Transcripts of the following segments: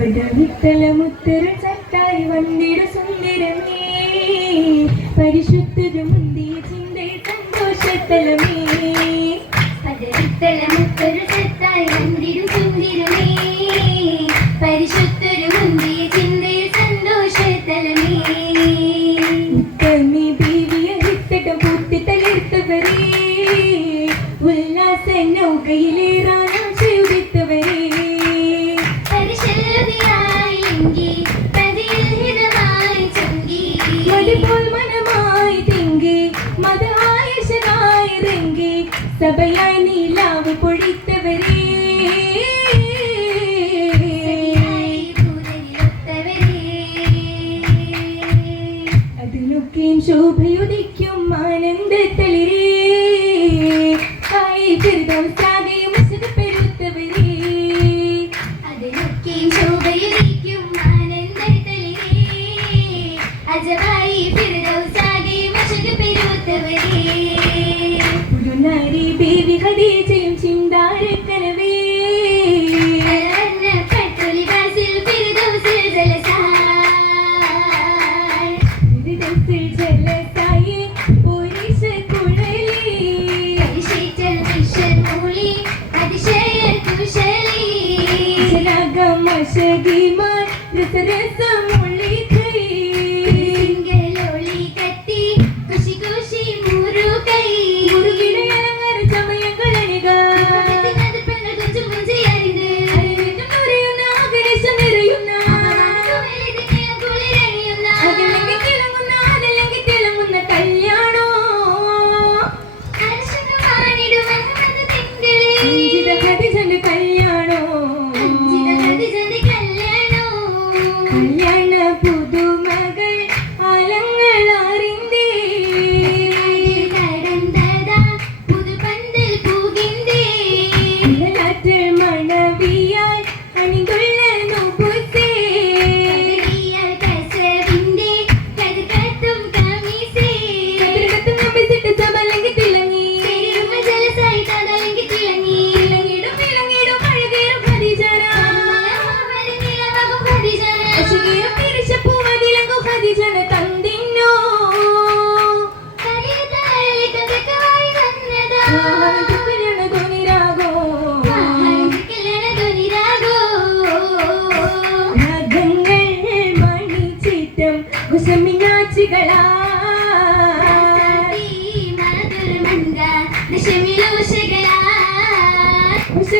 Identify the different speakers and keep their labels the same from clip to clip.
Speaker 1: പദവിത്തല മുത്തരു ചട്ടായി വന്നിട സുന്ദരമേ. പരിശുദ്ധത മുന്തിയ ചിന്ത സന്തോഷത്തലമേ.
Speaker 2: പദവിത്തല മുത്തരു ചട്ടായി വന്നിട സുന്ദരമേ. പരിശുദ്ധരു മുന്തിയ ചിന്തയിൽ സന്തോഷത്തലമേ. சபையாய் நீலாவு பொழித்தவரே.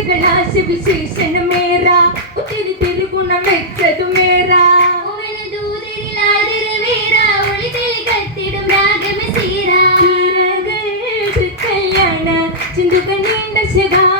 Speaker 1: സകലാശ വിശേഷണമേറാ ഒത്തിരി തിരുഗുണം
Speaker 2: വെച്ചതു
Speaker 1: മേറാ ചിന്തുക നീണ്ട ശകാ.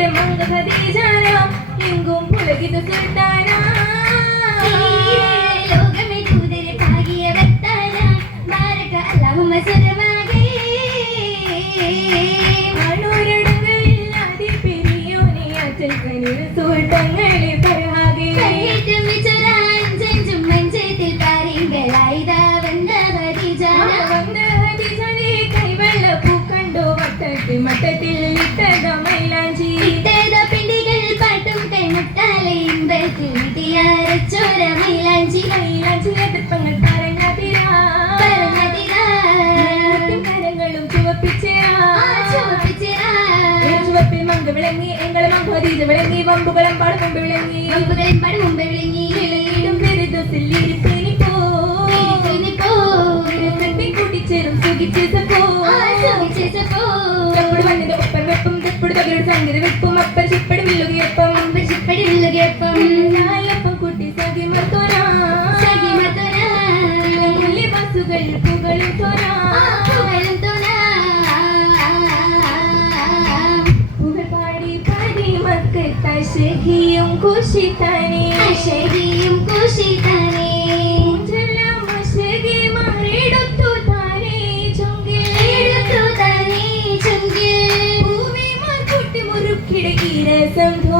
Speaker 1: ചുരുക്കൊടെ പുലകിതു ഖദീജാന എങ്കും പുലകിത് സുൽത്താന
Speaker 2: ലോകമേ ദൂതരെ ഭാഗ്യ വർത്താന ബാരക അല്ലാഹുമ്മ സലമാകേ
Speaker 1: ആണോരടങ്ങളില്ലാതെ പെരിയോനെ അച്ഛൻ കനിൽ സുൽത്തങ്ങളെ പരഹാകെ
Speaker 2: കരയേറ്റം വിചരാൻ ജഞ്ചും മഞ്ചത്തിൽ പാരിങ്കളായിതാ വന്ന ഹരിജാന.
Speaker 1: വന്ന ഹദീജാനെ കൈവെള്ള പൂക്കണ്ടോ വട്ടത്തിൽ മട്ടത്തിൽ ഇട്ടത ും വമ്പുകളും പോ.
Speaker 2: പോ.
Speaker 1: അപ്പം ചിപ്പടി വില്ലുകയപ്പം.
Speaker 2: ചിപ്പടി വില്ലുകയപ്പം.
Speaker 1: ശഖിയും കുശിത്താനേ
Speaker 2: അശരിയും കുശിതനേ.
Speaker 1: ഊഞ്ചെല്ലാം മശകി മാറിടുത്തു താനേ ചുങ്കിൽ.
Speaker 2: എടുത്തു തനേ ചുങ്കിൽ.
Speaker 1: ഭൂമി Makkutty മുറുക്കിട ഈരസം ധോനേ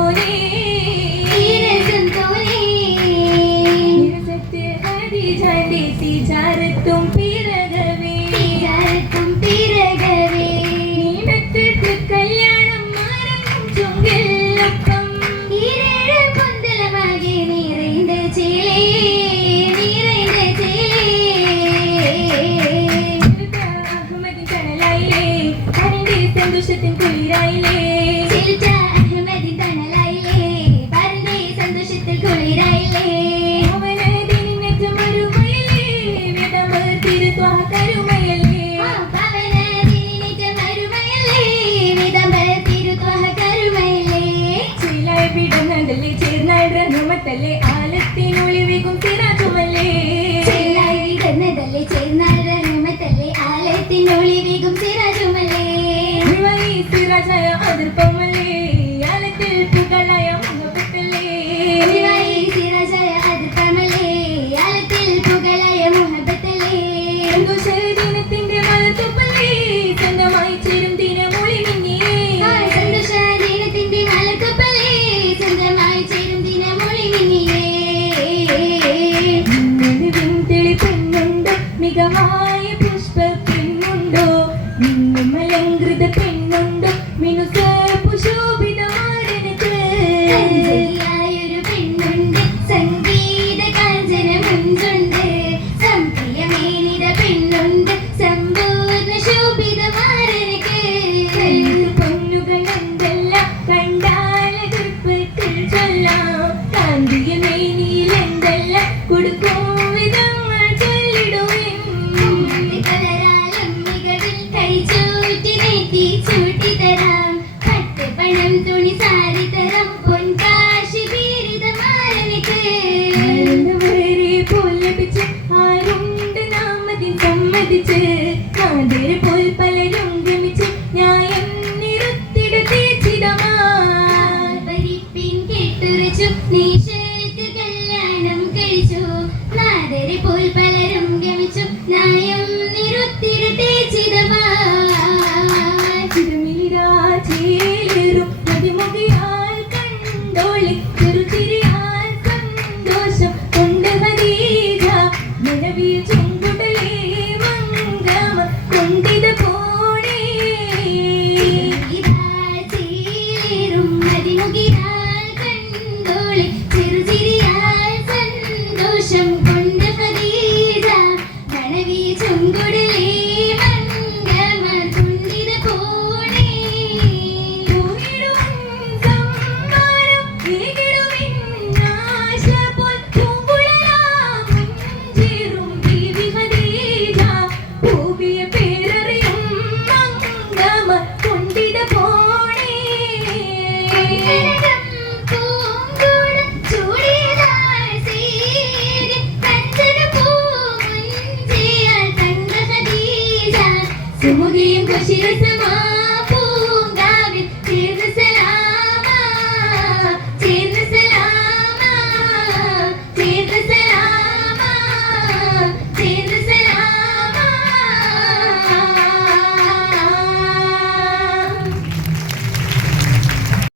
Speaker 2: did it, I
Speaker 1: did it. 指すも